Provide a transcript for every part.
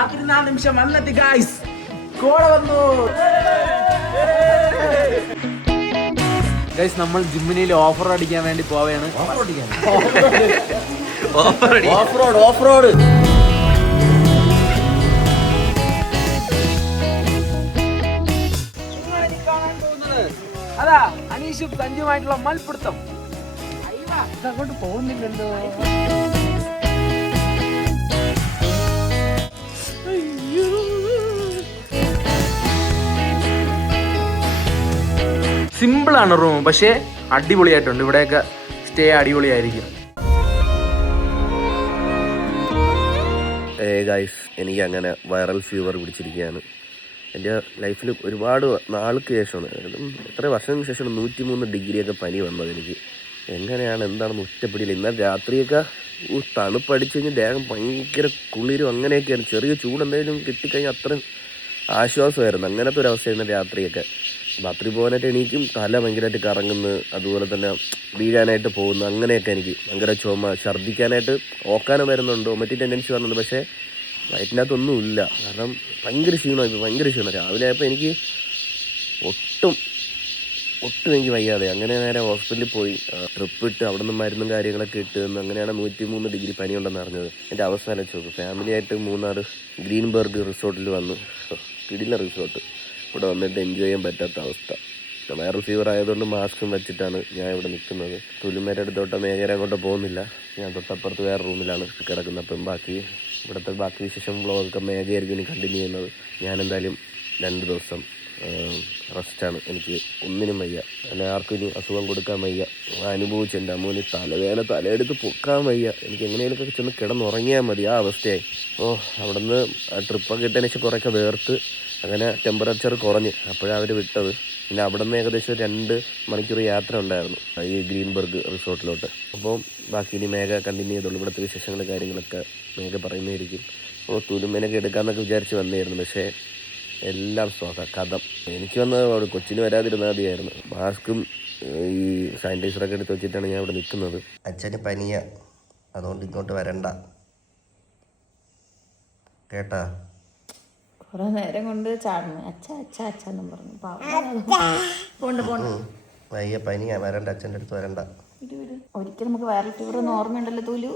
കാത്തിരുന്ന നിമിഷം വന്നെത്തി ഗായ്സ്. കോള വന്നു ഗൈസ്. നമ്മൾ ജിമ്മിനിൽ ഓഫ് റോഡ് അടിക്കാൻ വേണ്ടി പോവുകയാണ്. ഓഫ് റോഡ് അതാ അനീഷും സഞ്ജുമായിട്ടുള്ള മൽപിടുത്തം. അങ്ങോട്ട് പോകുന്നില്ലല്ലോ. സിമ്പിളാണ് റൂം, പക്ഷേ അടിപൊളിയായിട്ടുണ്ട്. ഇവിടെയൊക്കെ സ്റ്റേ അടിപൊളിയായിരിക്കും. ഗൈസ്, എനിക്ക് അങ്ങനെ വൈറൽ ഫീവർ പിടിച്ചിരിക്കുകയാണ്. എൻ്റെ ലൈഫിൽ ഒരുപാട് നാൾക്ക് ശേഷമാണ്, എത്ര വർഷങ്ങൾക്ക് ശേഷമാണ് 103 ഡിഗ്രിയൊക്കെ പനി വന്നത് എനിക്ക്. എങ്ങനെയാണ് എന്താണെന്ന് ഒറ്റപ്പിടിയില്ല. ഇന്നലെ രാത്രിയൊക്കെ തണുപ്പടിച്ച് കഴിഞ്ഞ് ദേഹം ഭയങ്കര കുളിരും അങ്ങനെയൊക്കെയാണ്. ചെറിയ ചൂട് എന്തെങ്കിലും കിട്ടിക്കഴിഞ്ഞാൽ അത്ര ആശ്വാസമായിരുന്നു. അങ്ങനത്തെ ഒരു അവസ്ഥയായിരുന്നു രാത്രിയൊക്കെ. രാത്രി പോകാനായിട്ട് എണീക്കും, തല ഭയങ്കരമായിട്ട് കറങ്ങുന്നു, അതുപോലെ തന്നെ വീഴാനായിട്ട് പോകുന്നു. അങ്ങനെയൊക്കെ എനിക്ക് ഭയങ്കര ചുമ, ഛർദ്ദിക്കാനായിട്ട് ഓക്കാനം വരുന്നുണ്ട്, വൊമിറ്റിംഗ് ടെൻഡൻസി വരുന്നുണ്ട്. പക്ഷേ വയറ്റിനകത്തൊന്നും ഇല്ല, കാരണം ഭയങ്കര ക്ഷീണമായി, ഭയങ്കര ക്ഷീണം. രാവിലെ ആയപ്പോൾ എനിക്ക് ഒട്ടും എനിക്ക് വയ്യാതെ. അങ്ങനെ നേരെ ഹോസ്പിറ്റലിൽ പോയി ട്രിപ്പ് ഇട്ട് അവിടെ നിന്ന് മരുന്നും കാര്യങ്ങളൊക്കെ ഇട്ട് അങ്ങനെയാണ് 103 ഡിഗ്രി പനിയുണ്ടെന്ന് അറിഞ്ഞത്. എൻ്റെ അവസ്ഥ ആലോചിച്ച് നോക്കും. ഫാമിലിയായിട്ട് മൂന്നാർ ഗ്രീൻബർഗ് റിസോർട്ടിൽ വന്ന്, കിടില റിസോർട്ട്, ഇവിടെ വന്നിട്ട് എൻജോയ് ചെയ്യാൻ പറ്റാത്ത അവസ്ഥ. വൈറൽ ഫീവർ ആയതുകൊണ്ട് മാസ്കും വെച്ചിട്ടാണ് ഞാൻ ഇവിടെ നിൽക്കുന്നത്. തുലുമേരെ അടുത്തോട്ടോ മേഘര അങ്ങോട്ടോ പോകുന്നില്ല. ഞാൻ തൊട്ടപ്പുറത്ത് വേറെ റൂമിലാണ് കിടക്കുന്നത്. അപ്പം ഇവിടുത്തെ ബാക്കി വിശേഷം വ്ളോഗൊക്കെ മേഘയായിരിക്കും ഇനി കണ്ടിന്യൂ ചെയ്യുന്നത്. ഞാൻ എന്തായാലും 2 ദിവസം റെസ്റ്റാണ്. എനിക്ക് ഒന്നിനും വയ്യ, അല്ല ആർക്കും ഇനി അസുഖം കൊടുക്കാൻ വയ്യ. അനുഭവിച്ച് എൻ്റെ അമ്മൂന് തലയെടുത്ത് പൊക്കാൻ വയ്യ. എനിക്ക് എങ്ങനെയൊക്കെ ചെന്ന് കിടന്നുറങ്ങിയാൽ മതി, ആ അവസ്ഥയായി. അവിടെ നിന്ന് ട്രിപ്പൊക്കെ ഇട്ടതിന് ശേഷം കുറേയൊക്കെ വേർത്ത് അങ്ങനെ ടെമ്പറേച്ചർ കുറഞ്ഞ് അപ്പോഴാണ് അവർ വിട്ടത്. പിന്നെ അവിടെ നിന്ന് ഏകദേശം 2 മണിക്കൂർ യാത്ര ഉണ്ടായിരുന്നു ഈ ഗ്രീൻബർഗ് റിസോർട്ടിലോട്ട്. അപ്പോൾ ബാക്കി ഇനി മേഘ കണ്ടിന്യൂ ചെയ്തോളൂ. ഇവിടുത്തെ വിശേഷങ്ങൾ കാര്യങ്ങളൊക്കെ മേഘ പറയുന്നതായിരിക്കും. തുലുമേനൊക്കെ എടുക്കാമെന്നൊക്കെ വിചാരിച്ച് വന്നായിരുന്നു, പക്ഷേ എല്ലാം കഥം. എനിക്ക് വന്നത് കൊച്ചിന് വരാതിരുന്നാൽ മതിയായിരുന്നു. മാസ്കും ഈ സാനിറ്റൈസറൊക്കെ എടുത്ത് വെച്ചിട്ടാണ് ഞാൻ ഇവിടെ നിൽക്കുന്നത്. അച്ഛന് പനിയ, അതുകൊണ്ട് ഇങ്ങോട്ട് വരണ്ട കേട്ടാ. കുറെ നേരം കൊണ്ട് ചാടുന്നു അച്ഛന്നും പറഞ്ഞു. വയ്യ, പനിയാ, വരണ്ട, അച്ഛൻ്റെ അടുത്ത് വരണ്ട. ഒരിക്കലും നമുക്ക് വൈറൽ ഫീവർ ഒന്ന് ഓർമ്മയുണ്ടല്ലോ. തൂലു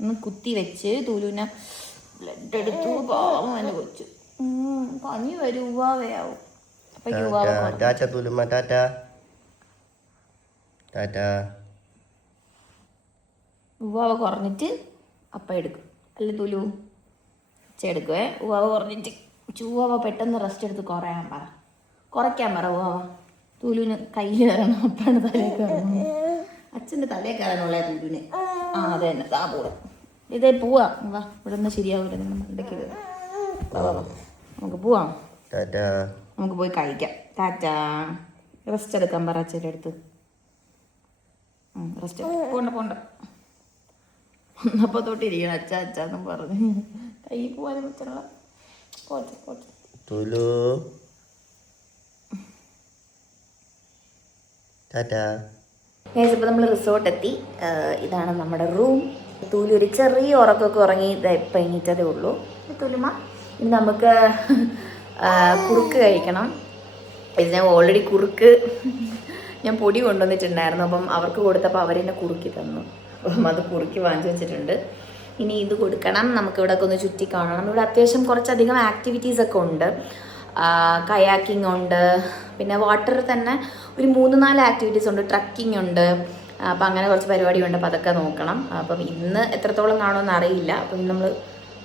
ഒന്ന് കുത്തി വെച്ച് തൂലുവിനെ ബ്ലഡ് എടുത്തു. പാവം എന്നെ കൊച്ചു പനി വരും, ഉവാവയാവും. ഉവാവ കുറഞ്ഞിട്ട് അപ്പ എടുക്കും, അല്ല തൂലു എടുക്കുവേ. ഉവാവ കുറഞ്ഞിട്ട് ചൂവാവ പെട്ടെന്ന് റെസ്റ്റ് എടുത്ത് കുറയ്ക്കാൻ പറ. ഉവാവ തൂലുവിന് കയ്യിൽ കയറണം, അപ്പാണ് തലയിൽ കയറണം. അച്ഛൻ്റെ തലയിൽ കയറാനുള്ള തൂലുവിന്. അതെ തന്നെ, താ പോവാം. ഇതേ പോവാ, വാ, ഇവിടെ നിന്ന് ശരിയാവില്ല, നിങ്ങൾ മണ്ടയ്ക്ക് നമുക്ക് പോവാം. നമുക്ക് പോയി കഴിക്കാം. ടാറ്റാ. റെസ്റ്റ് എടുക്കാൻ പറ അച്ഛൻ്റെ അടുത്ത്. റെസ്റ്റ് പോണ്ട ഒന്നപ്പോൾ തൊട്ടിരിക്കണം അച്ഛാന്നും പറഞ്ഞ്. കൈ പോവാനും പറ്റുള്ള പോട്ടെ. ഇപ്പം നമ്മൾ റിസോർട്ട് എത്തി. ഇതാണ് നമ്മുടെ റൂം. തൂലു ഒരു ചെറിയ ഉറക്കമൊക്കെ ഉറങ്ങി ഇപ്പം എണീറ്റതേ ഉള്ളൂ. തുലുമ ഇനി നമുക്ക് കുറുക്ക് കഴിക്കണം. ഇതിനെ ഓൾറെഡി കുറുക്ക് ഞാൻ പൊടി കൊണ്ടുവന്നിട്ടുണ്ടായിരുന്നു. അപ്പം അവർക്ക് കൊടുത്തപ്പോൾ അവരെന്നെ കുറുക്കി തന്നു. അപ്പം അത് കുറുക്കി വാങ്ങിച്ചു വെച്ചിട്ടുണ്ട്. ഇനി ഇത് കൊടുക്കണം. നമുക്കിവിടെയൊക്കെ ഒന്ന് ചുറ്റി കാണണം. ഇവിടെ അത്യാവശ്യം കുറച്ചധികം ആക്ടിവിറ്റീസൊക്കെ ഉണ്ട്. കയാക്കിംഗ് ഉണ്ട്, പിന്നെ വാട്ടറിൽ തന്നെ ഒരു 3-4 ആക്ടിവിറ്റീസ് ഉണ്ട്. ട്രക്കിംഗ് ഉണ്ട്. അപ്പം അങ്ങനെ കുറച്ച് പരിപാടിയുണ്ട്. അപ്പോൾ അതൊക്കെ നോക്കണം. അപ്പം ഇന്ന് എത്രത്തോളം കാണുമെന്ന് അറിയില്ല. അപ്പം നമ്മൾ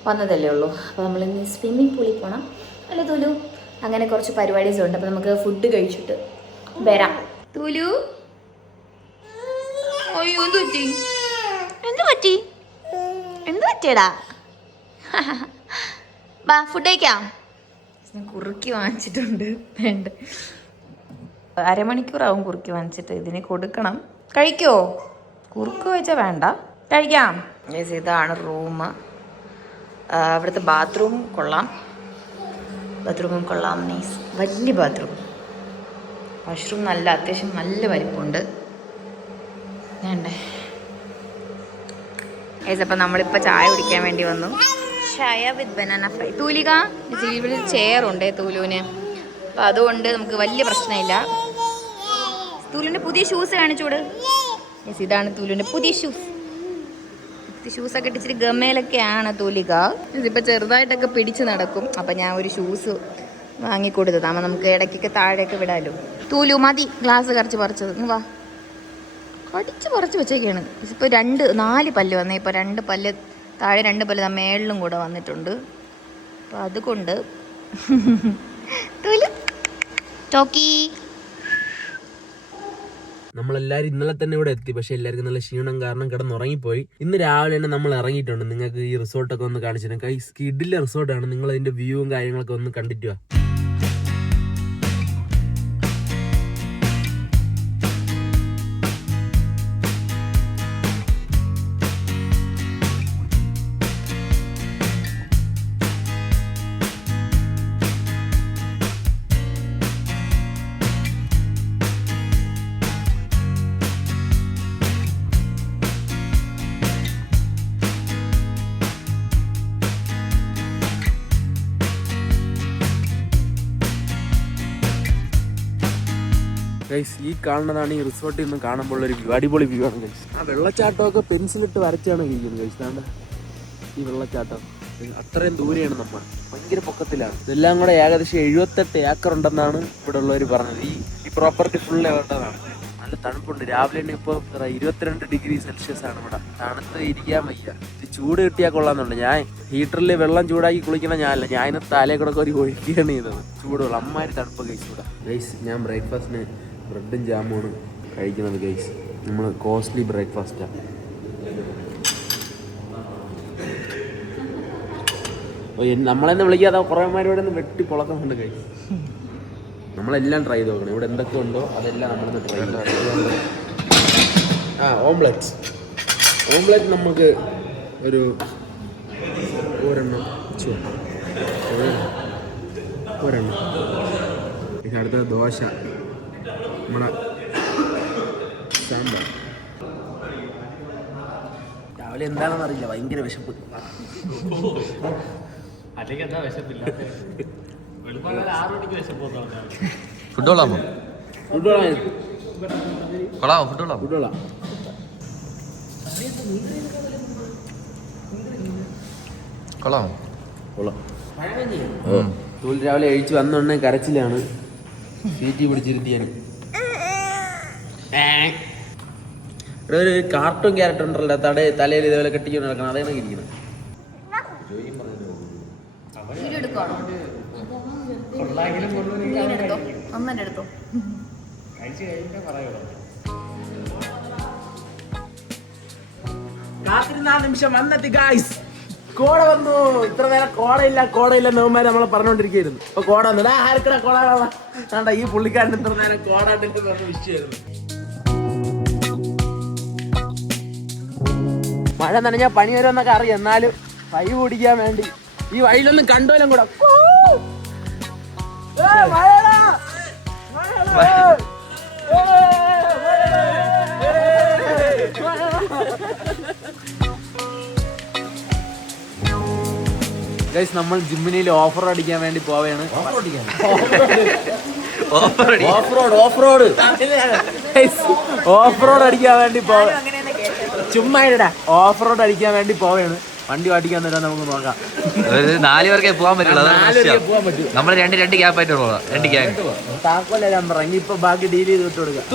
വന്നതല്ലേ ഉള്ളൂ. അപ്പോൾ നമ്മളിന്ന് സ്വിമ്മിങ് പൂളിൽ പോകണം, അല്ലേ തൂലു? അങ്ങനെ കുറച്ച് പരിപാടീസ് ഉണ്ട്. അപ്പോൾ നമുക്ക് ഫുഡ് കഴിച്ചിട്ട് വരാം. തൂലു, അയ്യോ എന്ത് പറ്റിയടാ? ബാ ഫുഡ് കഴിക്കാം. കുറുക്കി വാങ്ങിച്ചിട്ടുണ്ട്. വേണ്ട, 1/2 മണിക്കൂറാവും കുറുക്കി വാങ്ങിച്ചിട്ട്. ഇതിന് കൊടുക്കണം. കഴിക്കോ? കുറുക്ക് വെച്ചാൽ വേണ്ട, കഴിക്കാം. ഇതാണ് റൂം. ഇവിടുത്തെ ബാത്റൂമും കൊള്ളാം. നൈസ്, വലിയ ബാത്റൂം. വാഷ്റൂം അത്യാവശ്യം നല്ല വലിപ്പമുണ്ട്. വേണ്ടേ? അപ്പം നമ്മളിപ്പോൾ ചായ കുടിക്കാൻ വേണ്ടി വന്നു. ചായ വിത്ത് ബനാന ഫ്രൈ. തൂലിക ഇവിടെ ചെയറുണ്ട് തൂലുവിന്, അപ്പം അതുകൊണ്ട് നമുക്ക് വലിയ പ്രശ്നമില്ല. തൂലുവിൻ്റെ പുതിയ ഷൂസ് കാണിച്ചൂട്. യെസ്, ഇതാണ് തൂലുവിൻ്റെ പുതിയ ഷൂസ്. ഷൂസൊക്കെ ഇട്ടിച്ചിരി ഗമയിലൊക്കെയാണ് തൂലിക. ഇതിപ്പോൾ ചെറുതായിട്ടൊക്കെ പിടിച്ച് നടക്കും. അപ്പം ഞാൻ ഒരു ഷൂസ് വാങ്ങിക്കൊടുത്തതാകുമ്പോൾ നമുക്ക് ഇടയ്ക്കൊക്കെ താഴെയൊക്കെ വിടാമല്ലോ. തൂലു മതി ഗ്ലാസ് കറച്ച് പറിച്ചത്. വാ, കടിച്ച് പറിച്ച് വെച്ചേക്കാണ്. ഇപ്പോൾ 4 പല്ല് വന്നേ. ഇപ്പോൾ 2 പല്ല് താഴെ, 2 പല്ല് മേളിലും കൂടെ വന്നിട്ടുണ്ട്. അപ്പോൾ അതുകൊണ്ട് തൂലു ടോക്കി. നമ്മളെല്ലാവരും ഇന്നലെ തന്നെ ഇവിടെ എത്തി. പക്ഷെ എല്ലാവർക്കും നല്ല ക്ഷീണം കാരണം കിടന്നുറങ്ങിപ്പോയി. ഇന്ന് രാവിലെ തന്നെ നമ്മൾ ഇറങ്ങിയിട്ടുണ്ട്. നിങ്ങൾക്ക് ഈ റിസോർട്ടൊക്കെ ഒന്ന് കാണിച്ചിരുന്നു. കൈസ് കിഡിലെ റിസോർട്ടാണ്. നിങ്ങൾ അതിന്റെ വ്യൂവും കാര്യങ്ങളൊക്കെ ഒന്ന് കണ്ടിട്ട് വാ. ഗൈസ്, ഈ കാണുന്നതാണ് ഈ റിസോർട്ടിൽ നിന്ന് കാണുമ്പോൾ ഒരു വ്യൂ. അടിപൊളി വ്യൂ ആണ് ഗൈസ്. ആ വെള്ളച്ചാട്ടമൊക്കെ പെൻസിലിട്ട് വരച്ചാണ് ഇരിക്കുന്നത് ഗൈസ്. താണ്ട ഈ വെള്ളച്ചാട്ടം അത്രയും ദൂരെയാണ് നമ്മൾ, ഭയങ്കര പൊക്കത്തിലാണ്. ഇതെല്ലാം കൂടെ ഏകദേശം 78 ഏക്കർ ഉണ്ടെന്നാണ് ഇവിടെ ഉള്ളവർ പറഞ്ഞത്. ഈ പ്രോപ്പർട്ടി ഫുള്ള് ഉള്ളതാണ്. നല്ല തണുപ്പുണ്ട്. രാവിലെ തന്നെ ഇപ്പോൾ 22 ഡിഗ്രി സെൽഷ്യസ് ആണ് ഇവിടെ. തണുത്ത് ഇരിക്കാൻ വയ്യ. ഇത് ചൂട് കിട്ടിയാൽ കൊള്ളാന്നുണ്ട്. ഞാൻ ഹീറ്ററിൽ വെള്ളം ചൂടാക്കി കുളിക്കണം ഞാനല്ല, ഞാൻ ഇന്ന് തലയിൽ കൂടെ ഒരു ഒഴിക്കുകയാണ് ചെയ്തത്. ചൂടുള്ള അമ്മാതിരി തണുപ്പ് ഗൈസ് ഇവിടെ. ഗൈസ്, ഞാൻ ബ്രേക്ക്ഫാസ്റ്റിന് ബ്രെഡും ജാമുമാണ് കഴിക്കുന്നത് ഗൈസ്. നമ്മൾ കോസ്റ്റ്ലി ബ്രേക്ക്ഫാസ്റ്റാണ്. നമ്മളെന്നെ വിളിക്കാതെ കുറേമാരോടെ ഒന്ന് വെട്ടി പൊളക്കുന്നുണ്ട് ഗൈസ്. നമ്മളെല്ലാം ട്രൈ ചെയ്ത് നോക്കണം. ഇവിടെ എന്തൊക്കെ ഉണ്ടോ അതെല്ലാം നമ്മളൊന്ന് ട്രൈ ചെയ്ത്. ഓംലെറ്റ് നമുക്ക് ഒരു ഒരെണ്ണം. പിന്നെ അടുത്തത് ദോശ, നമ്മുടെ സാമ്പാർ. രാവിലെ എന്താണെന്ന് അറിയില്ല, ഭയങ്കര വിശപ്പ്. ഫുഡ് കൊള്ളാമോ? ഫുഡ് കൊള്ളാമോ? ഫുഡ് കൊള്ളാം. ഫുഡ് കൊള്ളാം. കൊള്ളാമോ? കൊള്ളാം. തൂൽ രാവിലെ കഴിച്ച് വന്നോണ്ടേ കരച്ചിലാണ്. സീറ്റി പിടിച്ചിരുത്തിയാണ്. ഒരു കാർട്ടൂൺ ക്യാരക്ടർ ഉണ്ടല്ലോ, തലയിൽ ഇതേപോലെ കെട്ടിക്കൊണ്ട് നടക്കണം. അതേ ഇരിക്കണം. കാത്തിരുന്ന നിമിഷം വന്നെത്തി ഗായ്സ്. കോട വന്നു. ഇത്ര നേരം കോടയില്ല നോമാര് നമ്മളെ പറഞ്ഞോണ്ടിരിക്കുന്നു. അപ്പൊ കോട വന്നു. ആർക്കട കോട വേണ്ട. ഈ പുള്ളിക്കാരൻ ഇത്ര നേരം കോടാട്ടിന്റെ പറഞ്ഞ് വിഷയമായിരുന്നു. മഴ നനഞ്ഞാൽ പണി വരുമെന്നൊക്കെ അറിയാം. എന്നാലും കൈ ഓടിക്കാൻ വേണ്ടി ഈ വഴിയിലൊന്നും കണ്ടോലും കൂടെ. ഗൈസ്, നമ്മൾ ജിമ്മിനിൽ ഓഫ് റോഡ് അടിക്കാൻ വേണ്ടി പോവുകയാണ്. ഓഫ് റോഡ് അടിക്കാൻ വേണ്ടി ചുമ്മാ ഓഫ് റോഡ് അടിക്കാൻ വേണ്ടി പോവുകയാണ്. വണ്ടി ഓടിക്കാൻ തരാൻ നമുക്ക് നോക്കാം. 4 പേർക്കേ പോകാൻ പറ്റുള്ളൂ. നമ്മൾ 2 ഗ്യാപ്പ് ആയിട്ട് 2 ഗ്യാങ്. താക്കോല ഞാൻ പറഞ്ഞു. ഇനിയിപ്പൊ ബാക്കി ഡീൽ ചെയ്ത് വിട്ട് കൊടുക്കാം.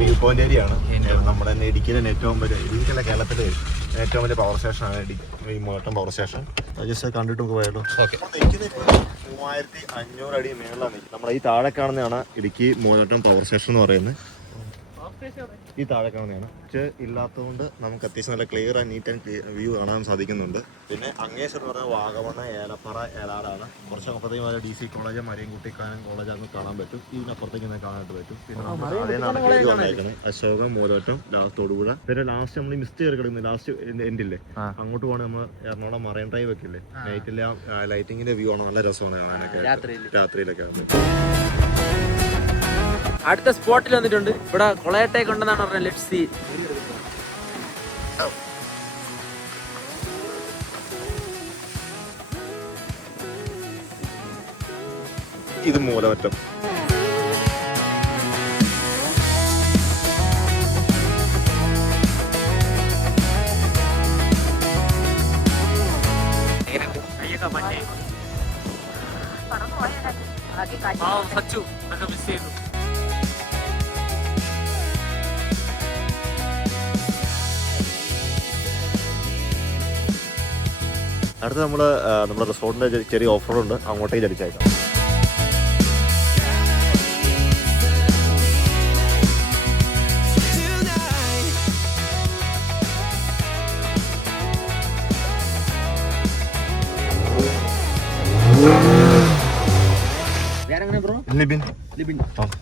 വ്യൂ പോയിന്റ് ഏരിയ ആണ്. നമ്മുടെ ഇടുക്കിയിലെ ഇടുക്കിയിലെ കേരളത്തിലെ ഏറ്റവും വലിയ പവർ സ്റ്റേഷനാണ് ഈ മോട്ടം പവർ സ്റ്റേഷൻ. ജസ്റ്റ് കണ്ടിട്ട് നമുക്ക് പോയാലോ. 3500 അടി മേളിലാണ്. നമ്മുടെ ഈ താഴെ കാണുന്നതാണ് ഇടുക്കി മൂന്നോട്ടം പവർ സ്റ്റേഷൻ എന്ന് പറയുന്നത്. ഈ താഴെ കാണുന്നതാണ്. പക്ഷേ ഇല്ലാത്തതുകൊണ്ട് നമുക്ക് അത്യാവശ്യം നല്ല clear and neat and view കാണാൻ സാധിക്കുന്നുണ്ട്. പിന്നെ അങ്ങേശ്വരം എന്ന് പറഞ്ഞാൽ വാഗമണ്, ഏലപ്പാറ, ഏലാടാണ്. കുറച്ച് അപ്പുറത്തേക്ക് വരെ DC കോളേജ്, മരിയൻകുട്ടി കോളേജ് അതൊക്കെ കാണാൻ പറ്റും. ഇതിനപ്പുറത്തേക്ക് കാണാനായിട്ട് പറ്റും. പിന്നെ നമ്മൾ അതേ നടക്കേണ്ടി വന്നേക്കണം. അശോകം, മൂലവറ്റം, തൊടുപുഴ. പിന്നെ ലാസ്റ്റ് നമ്മൾ മിസ്റ്റ് കയറി കിടക്കുന്നത് ലാസ്റ്റ് എൻഡില്ലേ, അങ്ങോട്ട് പോകണമെങ്കിൽ നമ്മൾ എറണാകുളം മറൈൻ ഡ്രൈവ് ഒക്കെ ഇല്ലേ, നൈറ്റിലെ ലൈറ്റിങ്ങിന്റെ വ്യൂ ആണ്. നല്ല രസമാണ് കാണാനൊക്കെ രാത്രിയിലൊക്കെ. അടുത്ത സ്പോട്ടിൽ വന്നിട്ടുണ്ട്. ഇവിടെ കൊളയട്ടയൊക്കെ ഉണ്ടെന്നാണ് പറഞ്ഞത്. Let's see. ഇത് മൂലവറ്റം. സച്ചു മിസ് ചെയ്തു. അടുത്ത് നമ്മുടെ റിസോർട്ടിന്റെ ചെറിയ ഓഫർ ഉണ്ട്, അങ്ങോട്ടേക്ക് ചലിച്ചേക്കാം.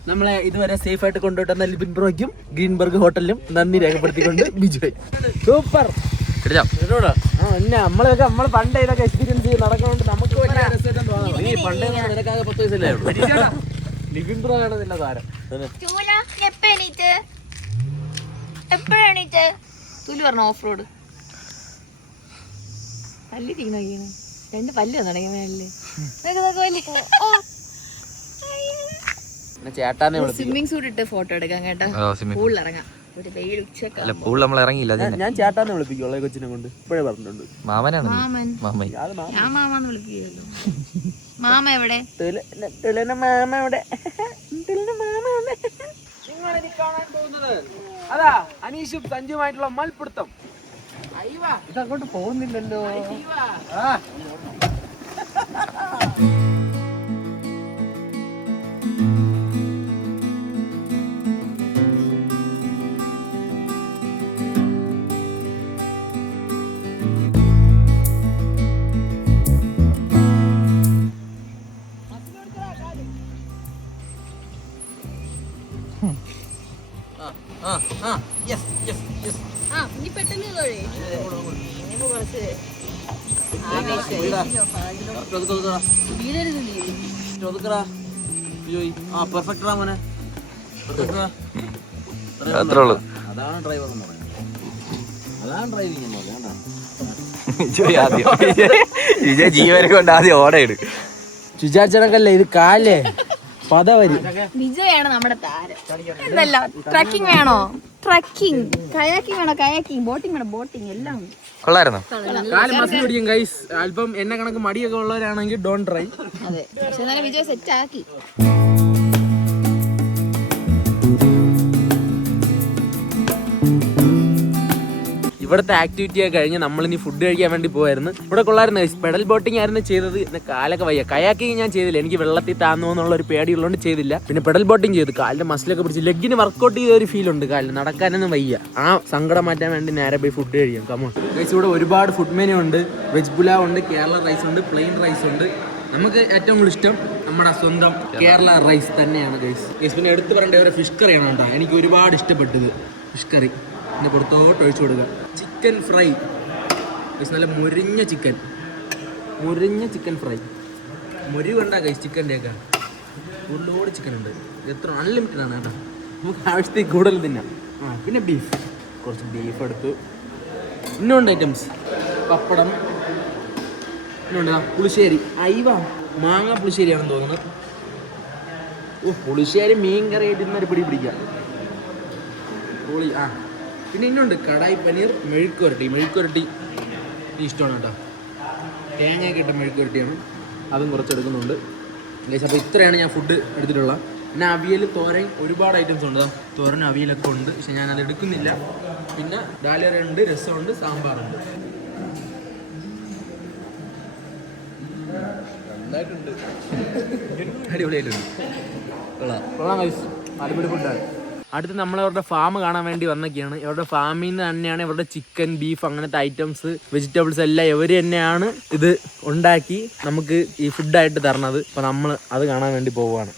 നമ്മളെ ഇതുവരെ സേഫ് ആയിട്ട് കൊണ്ടുപോയിട്ടുന്ന ലിബിൻ ബ്രോയ്ക്കും ഗ്രീൻബർഗ് ഹോട്ടലിലും നന്ദി രേഖപ്പെടുത്തിക്കൊണ്ട് ബിജോയ്. സൂപ്പർ. നമ്മളൊക്കെ പണ്ട് ഇതൊക്കെ എക്സ്പീരിയൻസ് ചെയ്ത് നടക്കുന്നതുകൊണ്ട് നമുക്ക് വലിയ രസമായിട്ടും തോന്നാം. നീ പണ്ടേ നിനക്കാകെ 10 വയസ്സല്ലേ ലിബിൻ ബ്രോ ആണ് നിന്റെ താരം. തുലു പറഞ്ഞ ഓഫ് റോഡ് പല്ലി തീർന്നു. 2 പല്ല് വന്നിടങ്ങി. ചേട്ടാന്ന് സ്വിമ്മിങ് സൂട്ട് ഇട്ട് ഫോട്ടോ എടുക്കാം കേട്ടോ. പൂളിൽ ഇറങ്ങാം. പൂൾ നമ്മൾ ഇറങ്ങിയില്ല. ഞാൻ ചേട്ടാന്ന് വിളിപ്പിക്കുള്ള കൊച്ചിനെ കൊണ്ട് ഇപ്പോഴേ പറഞ്ഞിട്ടുണ്ട്. മാമനാണ്. ഞാൻ മാമാന്ന് വിളിക്കുകയല്ലോ. മാമ എവിടെ? മാമ എവിടെ? നിങ്ങളിനി കാണാൻ പോകുന്നത് അതാ അനീഷും സഞ്ജുമായിട്ടുള്ള മൽപിടുത്തം. ഇതങ്ങോട്ട് പോകുന്നില്ലല്ലോ. അതാണ് ഡ്രൈവർ എന്ന് പറയുന്നത്. അതാണ് ഡ്രൈവിംഗ് എന്ന് പറയുന്നത്. ജീവനെ കൊണ്ട് ആദ്യം ഓടയിട്. ചുചാച്ചടക്കല്ലേ ഇത് കാലേ പദവരി. വിജയാണ് നമ്മുടെ താരം. എന്തല്ല ട്രക്കിംഗ് വേണോ? ട്രക്കിംഗ്, കയാക്കിംഗ് വേണോ? കയാക്കിംഗ്, ബോട്ടിംഗ് വേണോ? ബോട്ടിംഗ് എല്ലാം കൊള്ളായിരുന്നോ? കാല് മസിൽ പിടിക്കും ഗൈസ്. അല്പം എന്നെ കണക്ക് മടിയൊക്കെ ഉള്ളവരാണെങ്കിൽ ഡോണ്ട് ട്രൈ. അതെ, പക്ഷെ എന്നാലും വിജയ് സെറ്റ് ആക്കി. ഇവിടുത്തെ ആക്ടിവിറ്റി ഒക്കെ കഴിഞ്ഞ് നമ്മളിനി ഫുഡ് കഴിക്കാൻ വേണ്ടി പോയായിരുന്നു. ഇവിടെ കൊള്ളായിരുന്നു. പെഡൽ ബോട്ടിംഗ് ആയിരുന്നു ചെയ്തത്. പിന്നെ കാലൊക്കെ വയ്യ. കയാക്കിങ് ഞാൻ ചെയ്തില്ല, എനിക്ക് വെള്ളത്തിൽ താന്നോ എന്നുള്ള ഒരു പേടി ഉള്ളതുകൊണ്ട് ചെയ്തില്ല. പിന്നെ പെഡൽ ബോട്ടിംഗ് ചെയ്തു. കാലിന്റെ മസിലൊക്കെ പിടിച്ച് ലെഗിന് വർക്കൗട്ട് ചെയ്ത ഒരു ഫീൽ ഉണ്ട്. കാലിന് നടക്കാനൊന്നും വയ്യ. ആ സങ്കടം മാറ്റാൻ വേണ്ടി നേരെ പോയി ഫുഡ് കഴിക്കാം. Come on guys. ഇവിടെ ഒരുപാട് ഫുഡ് മെനു ഉണ്ട്. വെജ് പുലാവ് ഉണ്ട്, കേരള റൈസ് ഉണ്ട്, പ്ലെയിൻ റൈസ് ഉണ്ട്. നമുക്ക് ഏറ്റവും കൂടുതൽ ഇഷ്ടം നമ്മുടെ സ്വന്തം കേരള റൈസ് തന്നെയാണ് ഗൈസ്. പിന്നെ എടുത്തു പറയേണ്ട ഒരു ഫിഷ് കറിയാണ് കേട്ടോ. എനിക്ക് ഒരുപാട് ഇഷ്ടപ്പെട്ടത് ഫിഷ് കറി. പിന്നെ പുറത്തോട്ട് ഒഴിച്ചു കൊടുക്കുക. ചിക്കൻ ഫ്രൈ, നല്ല മുരിഞ്ഞ ചിക്കൻ ഫ്രൈ. മുരി കൊണ്ടാ ഗൈസ് ചിക്കൻ്റെ ഒക്കെ. ഒരുപാട് ചിക്കൻ ഉണ്ട്. എത്ര അൺലിമിറ്റഡ് ആണ് കേട്ടോ. നമുക്ക് ആവശ്യത്തേക്ക് കൂടുതൽ തിന്നാം. പിന്നെ ബീഫ്, കുറച്ച് ബീഫ് എടുത്തു. ഇന്നുണ്ട് ഐറ്റംസ്. പപ്പടം, ഇന്നുണ്ട് പുളിശ്ശേരി. മാങ്ങ പുളിശ്ശേരിയാണെന്ന് തോന്നുന്നത്. പുളിശ്ശേരി മീൻ കറി ആയിട്ട് ഇന്നൊരു പിടി പിടിക്കാം. പിന്നെ ഇന്നുണ്ട് കടായി പനീർ, മെഴുക്കുരട്ടി ഇഷ്ടമാണ് കേട്ടോ. തേങ്ങയൊക്കെ ഇട്ട മെഴുക്കുരട്ടിയാണ്. അതും കുറച്ചെടുക്കുന്നുണ്ട് ഗൈസ്. അപ്പോൾ ഇത്രയാണ് ഞാൻ ഫുഡ് എടുത്തിട്ടുള്ളത്. പിന്നെ അവിയൽ, തോരൻ, ഒരുപാട് ഐറ്റംസ് ഉണ്ട്. തോരൻ അവിയലൊക്കെ ഉണ്ട്, പക്ഷെ ഞാനത് എടുക്കുന്നില്ല. പിന്നെ ഡാലിയറുണ്ട്, രസമുണ്ട്, സാമ്പാറുണ്ട്. അടിപൊളിയായിട്ടുണ്ട്. കൊള്ളാം ഗൈസ്. അടിപൊളി ഫുഡാണ്. അടുത്ത് നമ്മൾ അവരുടെ ഫാം കാണാൻ വേണ്ടി വന്നൊക്കെയാണ്. ഇവരുടെ ഫാമിൽ നിന്ന് തന്നെയാണ് ഇവരുടെ ചിക്കൻ, ബീഫ് അങ്ങനത്തെ ഐറ്റംസ്, വെജിറ്റബിൾസ് എല്ലാം ഇവർ തന്നെയാണ് ഇത് ഉണ്ടാക്കി നമുക്ക് ഈ ഫുഡായിട്ട് തരണത്. അപ്പോൾ നമ്മൾ അത് കാണാൻ വേണ്ടി പോവുകയാണ്.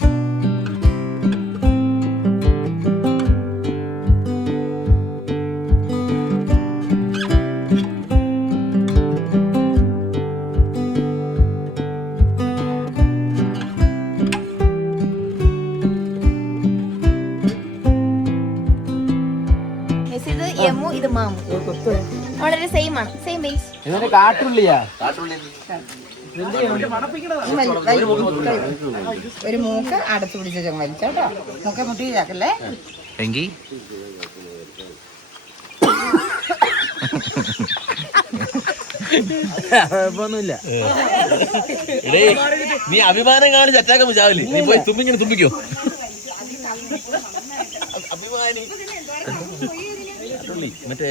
ഇത് മാമു വളരെ സെയിം ആണ്. Same base. ഇതിന്റെ കാട്ടുള്ളിയാ? ഒരു മൂക്ക് അടച്ചു പിടിച്ച വലിച്ചോട്ടോ. മൂക്കെ മുട്ടിയാക്കല്ലേ എങ്കി കുഴപ്പമൊന്നുമില്ല. നീ അഭിമാനം കാണിച്ച് അറ്റാക്കാൻ ചാവില്ലേ? നീ പോയി തുമ്പിങ്ങനെ തുമ്പിക്കോ. അഭിമാനി മറ്റേ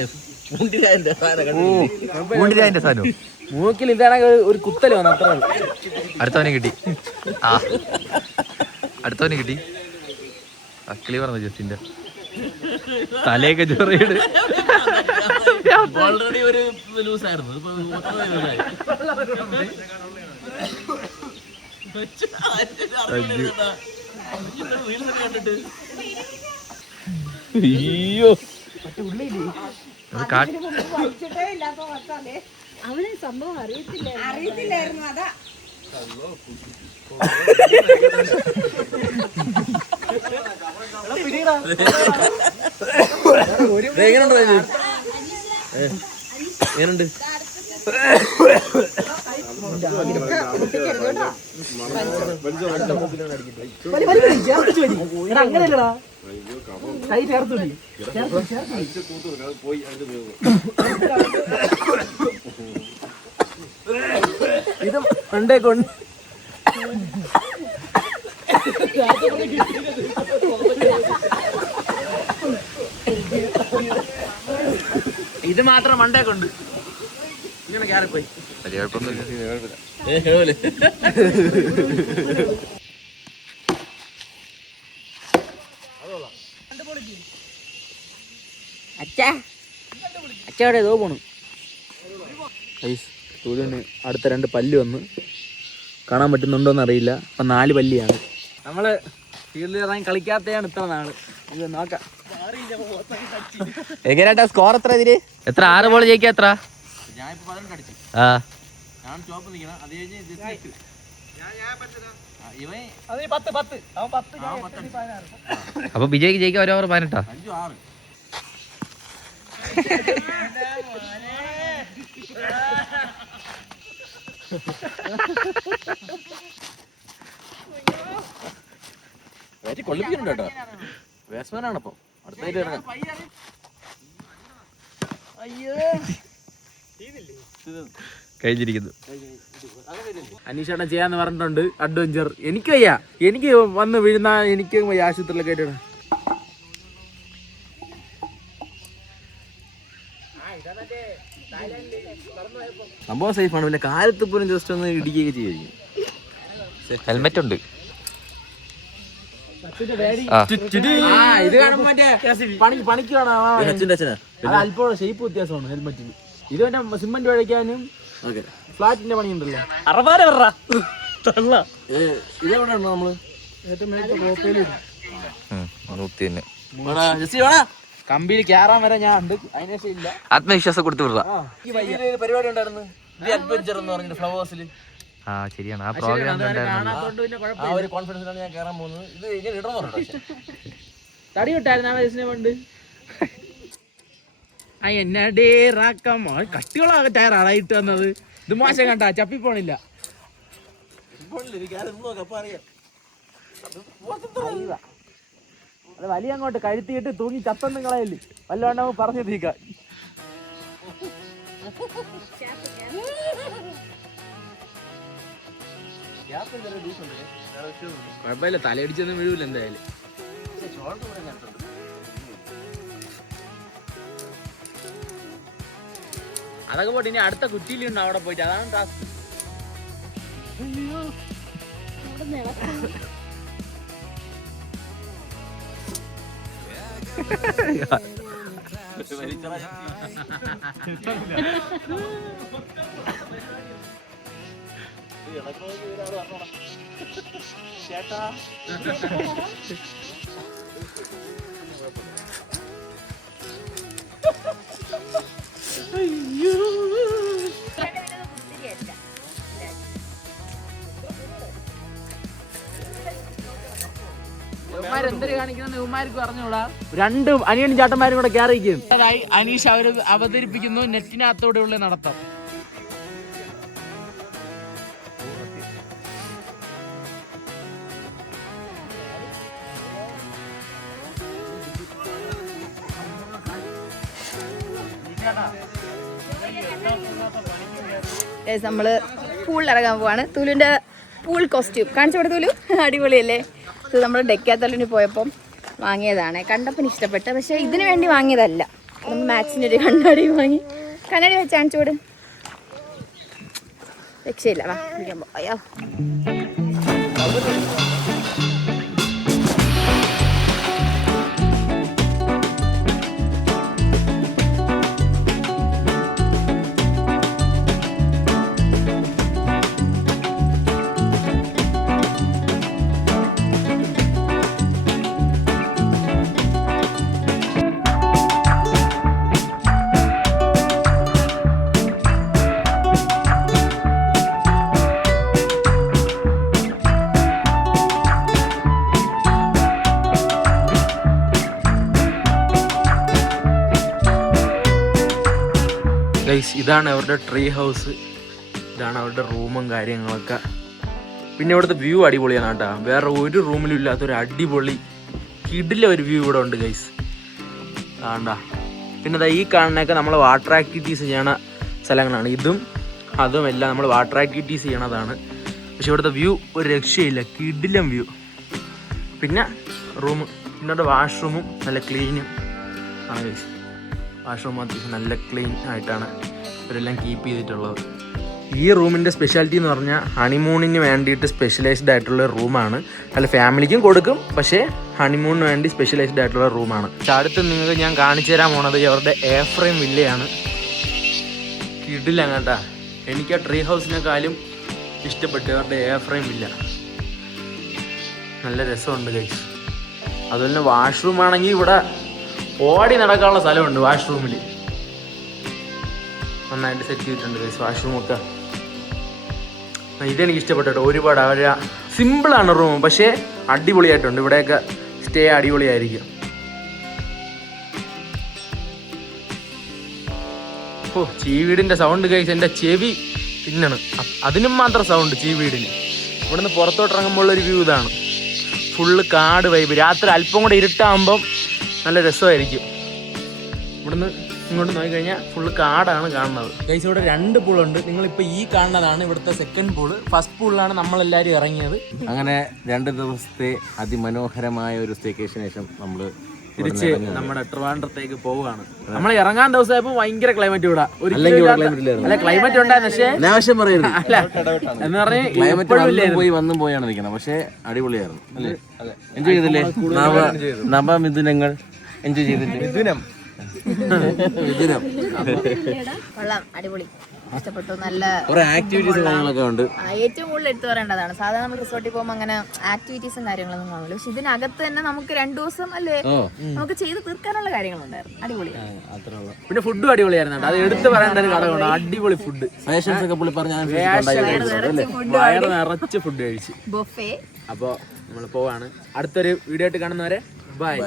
സാധനം മൂക്കിൽ ഇതാണ് ഒരു കുത്തല് വന്നു. അത്ര അടുത്തവനെ കിട്ടി. അടുത്തവനെ കിട്ടി. അക്കിളി പറഞ്ഞു ജസ്റ്റിന്റെ തലയൊക്കെ ചെറിയത് ഓൾറെഡി ഒരു ലൂസായിരുന്നു. അയ്യോ അവന് സംഭവം അറിയത്തില്ലായിരുന്നു. അതാ എങ്ങനുണ്ട്? അങ്ങനെയല്ലടാ, കൈ ചേർത്തുടി. ഇത് കൊണ്ടേ കൊണ്ട് ഇത് മാത്രം മണ്ടേ കൊണ്ട് ഇങ്ങനെ കയറിപ്പോയി. അച്ഛയുടെ ഏതോ പോണു. തുലിന് അടുത്ത 2 പല്ല് വന്ന് കാണാൻ പറ്റുന്നുണ്ടോന്ന് അറിയില്ല. അപ്പം 4 പല്ലിയാണ്. നമ്മള് ഫീൽഡിൽ ഇറങ്ങി കളിക്കാത്തതാണ് ഇത്ര നാള്. ഇത് നോക്കാം എങ്ങനെയാ സ്കോർ എത്ര ഇതില്? എത്ര 6 ബോൾ ജയിക്കാ എത്ര? ഞാനിപ്പോ 18 അടിച്ചു. ഞാൻ ചോപ്പ് നിൽക്കണം. അത് കഴിഞ്ഞ് അപ്പൊ വിജയ്ക്ക് ജയിക്കാൻ 1 ഓവർ 18. 5 6 കൊള്ളിപ്പിക്കുന്നുണ്ട് കേട്ടോ. ബാറ്റ്സ്മാനാണപ്പോ അടുത്തായിട്ട് ഇറങ്ങാം. കഴിഞ്ഞിരിക്കുന്നു. അനീഷേട്ടൻ ചെയ്യാന്ന് പറഞ്ഞിട്ടുണ്ട് അഡ്വഞ്ചർ. എനിക്ക് വയ്യ, എനിക്ക് വന്ന് വീഴുന്ന എനിക്ക് ആശുപത്രിയിലൊക്കെ ആയിട്ടാണ്. സംഭവം സേഫ് ആണ്. പിന്നെ കാലത്ത് പോലും ജസ്റ്റ് ഒന്ന് ഇടിക്കുകയൊക്കെ ചെയ്യുമായിരിക്കും. ഹെൽമെറ്റ് ഉണ്ട്. ഇത് കാണുമ്പോ മറ്റേ പണിക്ക് കാണാം. അല്പം ഷേപ്പ് വ്യത്യാസമാണ് ഹെൽമെറ്റിന്. ഇത് മറ്റേ സിമെന്റ് ഒഴിക്കാനും ഫ്ലാറ്റിന്റെ പണിയുണ്ടല്ലോ. ഇതെവിടെയാണ് നമ്മള് കമ്പിയിൽ കയറാൻ വരെ ഞാൻ ഉണ്ട്. അതിനേശം ഇല്ല. ആത്മവിശ്വാസം കൊടുത്തു വിടുക. പരിപാടി ഉണ്ടായിരുന്നു അഡ്വഞ്ചർ എന്ന് പറഞ്ഞിട്ട് ഫ്ലവേഴ്സിൽ. ശരിയാണ്. ആ പ്രോഗ്രാം ആ ഒരു കോൺഫിഡൻസിലാണ് ഞാൻ കയറാൻ പോകുന്നത്. ഇത് ഇങ്ങനെ ഇടണം തടി കിട്ടായിരുന്നു ആ വയസ്സിനെ കൊണ്ട്. എന്നടേ റാക്കമ്മ കട്ടികളാകെ ടയറായിട്ട് വന്നത്. ഇത് മോശം കണ്ടാ ചപ്പിപ്പോണില്ല. അത് വലിയ അങ്ങോട്ട് കഴുത്തിയിട്ട് തൂങ്ങി ചത്തൊന്നും കളയല്ലേ. വല്ലാണ്ട് പറഞ്ഞു തീക്കാം. കുഴപ്പമില്ല, തലയടിച്ചൊന്നും വീഴൂല എന്തായാലും. അതൊക്കെ പോട്ടെ, ഇനി അടുത്ത കുറ്റിയിലുണ്ട് അവിടെ പോയിട്ട്. അതാണ് ടാസ്ക്. എന്തൊരു കാണിക്കുന്ന ഇവന്മാർക്ക് പറഞ്ഞൂടാ. രണ്ട് അനിയനും ചാട്ടന്മാരും കൂടെ കയറിയിരിക്കും. അനീഷ് അവര് അവതരിപ്പിക്കുന്നു നെറ്റിനകത്തോടെയുള്ള നടത്തം. നമ്മള് പൂളിലിറങ്ങാൻ പോവാണ്. തുലുവിന്റെ പൂൾ കോസ്റ്റ്യൂം കാണിച്ചു കൊടുത്തു. തുലു അടിപൊളിയല്ലേ? ഇത് നമ്മൾ ഡെക്കാത്തലിന് പോയപ്പം വാങ്ങിയതാണ്. കണ്ടപ്പം ഇഷ്ടപ്പെട്ട, പക്ഷെ ഇതിനു വേണ്ടി വാങ്ങിയതല്ല. നമ്മൾ മാക്സിന് ഒരു കണ്ണാടി വാങ്ങി. കണ്ണാടി വെച്ച് കാണിച്ചോട്. രക്ഷയില്ല. വാ ഇരിക്കുമ്പോ അയ്യോ. ഇതാണ് അവരുടെ ട്രീ ഹൗസ്. ഇതാണ് അവരുടെ റൂമും കാര്യങ്ങളൊക്കെ. പിന്നെ ഇവിടുത്തെ വ്യൂ അടിപൊളിയാണ് കേട്ടോ. വേറെ ഒരു റൂമിലും ഇല്ലാത്തൊരു അടിപൊളി കിടില ഒരു വ്യൂ ഇവിടെ ഉണ്ട് ഗൈസ്. ആണ്ടാ. പിന്നെ ഈ കാണുന്നതൊക്കെ നമ്മൾ വാട്ടർ ആക്ടിവിറ്റീസ് ചെയ്യണ സ്ഥലങ്ങളാണ്. ഇതും അതും എല്ലാം നമ്മൾ വാട്ടർ ആക്ടിവിറ്റീസ് ചെയ്യണതാണ്. പക്ഷെ ഇവിടുത്തെ വ്യൂ ഒരു രക്ഷയില്ല, കിടിലം വ്യൂ. പിന്നെ റൂം, പിന്നെ അവിടെ വാഷ്റൂമും നല്ല ക്ലീനും ആണ് ഗൈസ്. വാഷ്റൂം അത്യാവശ്യം നല്ല ക്ലീൻ ആയിട്ടാണ് ഇവരെല്ലാം കീപ്പ് ചെയ്തിട്ടുള്ളത്. ഈ റൂമിൻ്റെ സ്പെഷ്യാലിറ്റി എന്ന് പറഞ്ഞാൽ ഹണിമൂണിന് വേണ്ടിയിട്ട് സ്പെഷ്യലൈസ്ഡ് ആയിട്ടുള്ള റൂമാണ്. അല്ല, ഫാമിലിക്കും കൊടുക്കും, പക്ഷേ ഹണിമൂണിന് വേണ്ടി സ്പെഷ്യലൈസ്ഡ് ആയിട്ടുള്ള റൂമാണ്. അടുത്ത് നിങ്ങൾക്ക് ഞാൻ കാണിച്ചു തരാൻ പോണത് അവരുടെ എയർ ഫ്രെയിം വില്ലയാണ്. കിടില കേട്ടാ. എനിക്ക് ആ ട്രീ ഹൗസിനെക്കാളും ഇഷ്ടപ്പെട്ടു അവരുടെ എയർ ഫ്രെയിം വില്ല. നല്ല രസമുണ്ട് ഗൈസ്. അതുപോലെ തന്നെ വാഷ്റൂം ആണെങ്കിൽ ഇവിടെ ഓടി നടക്കാനുള്ള സ്ഥലമുണ്ട്. വാഷ്റൂമിൽ നന്നായിട്ട് സെറ്റ് ചെയ്തിട്ടുണ്ട് ഗൈസ് വാഷ്റൂമൊക്കെ. ഇതെനിക്ക് ഇഷ്ടപ്പെട്ടു ഒരുപാട്. അവർ സിമ്പിളാണ് റൂം, പക്ഷേ അടിപൊളിയായിട്ടുണ്ട്. ഇവിടെയൊക്കെ സ്റ്റേ അടിപൊളിയായിരിക്കും. ഓ, ചീവീടിൻ്റെ സൗണ്ട് ഗൈസ് എൻ്റെ ചെവി തിന്നണ്. അതിനും മാത്രം സൗണ്ട് ചീവീടിന്. ഇവിടുന്ന് പുറത്തോട്ടിറങ്ങുമ്പോൾ ഉള്ളൊരു വ്യൂ ഇതാണ്. ഫുള്ള് കാട് വൈബ്. രാത്രി അല്പം കൂടെ ഇരുട്ടാകുമ്പം നല്ല രസമായിരിക്കും. ഇവിടുന്ന് ഇങ്ങോട്ട് നോക്കിക്കഴിഞ്ഞാൽ ഫുള്ള് കാടാണ് കാണുന്നത് ഗൈസ്. ഇവിടെ 2 പൂളുണ്ട്. നിങ്ങളിപ്പോൾ ഈ കാണുന്നതാണ് ഇവിടുത്തെ സെക്കൻഡ് പൂള്. ഫസ്റ്റ് പൂളിലാണ് നമ്മളെല്ലാവരും ഇറങ്ങിയത്. അങ്ങനെ 2 ദിവസത്തെ അതിമനോഹരമായ ഒരു സ്റ്റേക്കേഷന് ശേഷം നമ്മൾ തിരിച്ച് നമ്മുടെ ട്രിവാൻഡ്രത്തേക്ക് പോവുകയാണ്. നമ്മൾ ഇറങ്ങാൻ ദിവസമായപ്പോൾ ഭയങ്കര ക്ലൈമറ്റ് ഇവിടെ. അല്ല, ക്ലൈമറ്റ് ഉണ്ടായിരുന്നു, പക്ഷേ അനാവശ്യം പറയരുത്. അല്ല എന്ന് പറഞ്ഞാൽ ക്ലൈമറ്റ് പോയി വന്നും പോയാണ് നിൽക്കുന്നത്. പക്ഷേ അടിപൊളിയായിരുന്നു അല്ലേ? എൻജോയ് ചെയ്തില്ലേ? നവമിഥുനങ്ങൾ എൻജോയ് ചെയ്തില്ലേ? കൊള്ളാം, അടിപൊളി, ഇഷ്ടപ്പെട്ടു. നല്ല കുറെ ആക്ടിവിറ്റീസ് കാര്യങ്ങളൊക്കെ ഉണ്ട്. ഏറ്റവും കൂടുതൽ എടുത്തു പറയേണ്ടതാണ്. സാധാരണ നമ്മൾ റിസോർട്ടിൽ പോകുമ്പോൾ അങ്ങനെ ആക്ടിവിറ്റീസും കാര്യങ്ങളൊന്നും കാണില്ല. പക്ഷെ ഇതിനകത്ത് തന്നെ നമുക്ക് 2 ദിവസം അല്ലേ നമുക്ക് ചെയ്ത് തീർക്കാനുള്ള കാര്യങ്ങളുണ്ടായിരുന്നു. അടിപൊളിയാണ്. പിന്നെ ഫുഡും അടിപൊളിയായിരുന്നു. അത് എടുത്ത് പറയേണ്ട ഒരു ഘടകമാണ്. അടിപൊളി ഫുഡ്. സജഷൻസ് ഒക്കെ പുള്ളി പറഞ്ഞ വയറ് നിറച്ച് ഫുഡ് കഴിച്ച്. ബൊഫേ. അപ്പോൾ നമ്മൾ പോവാണ്. അടുത്തൊരു വീഡിയോ ആയിട്ട് കാണുന്നവരെ ബൈ.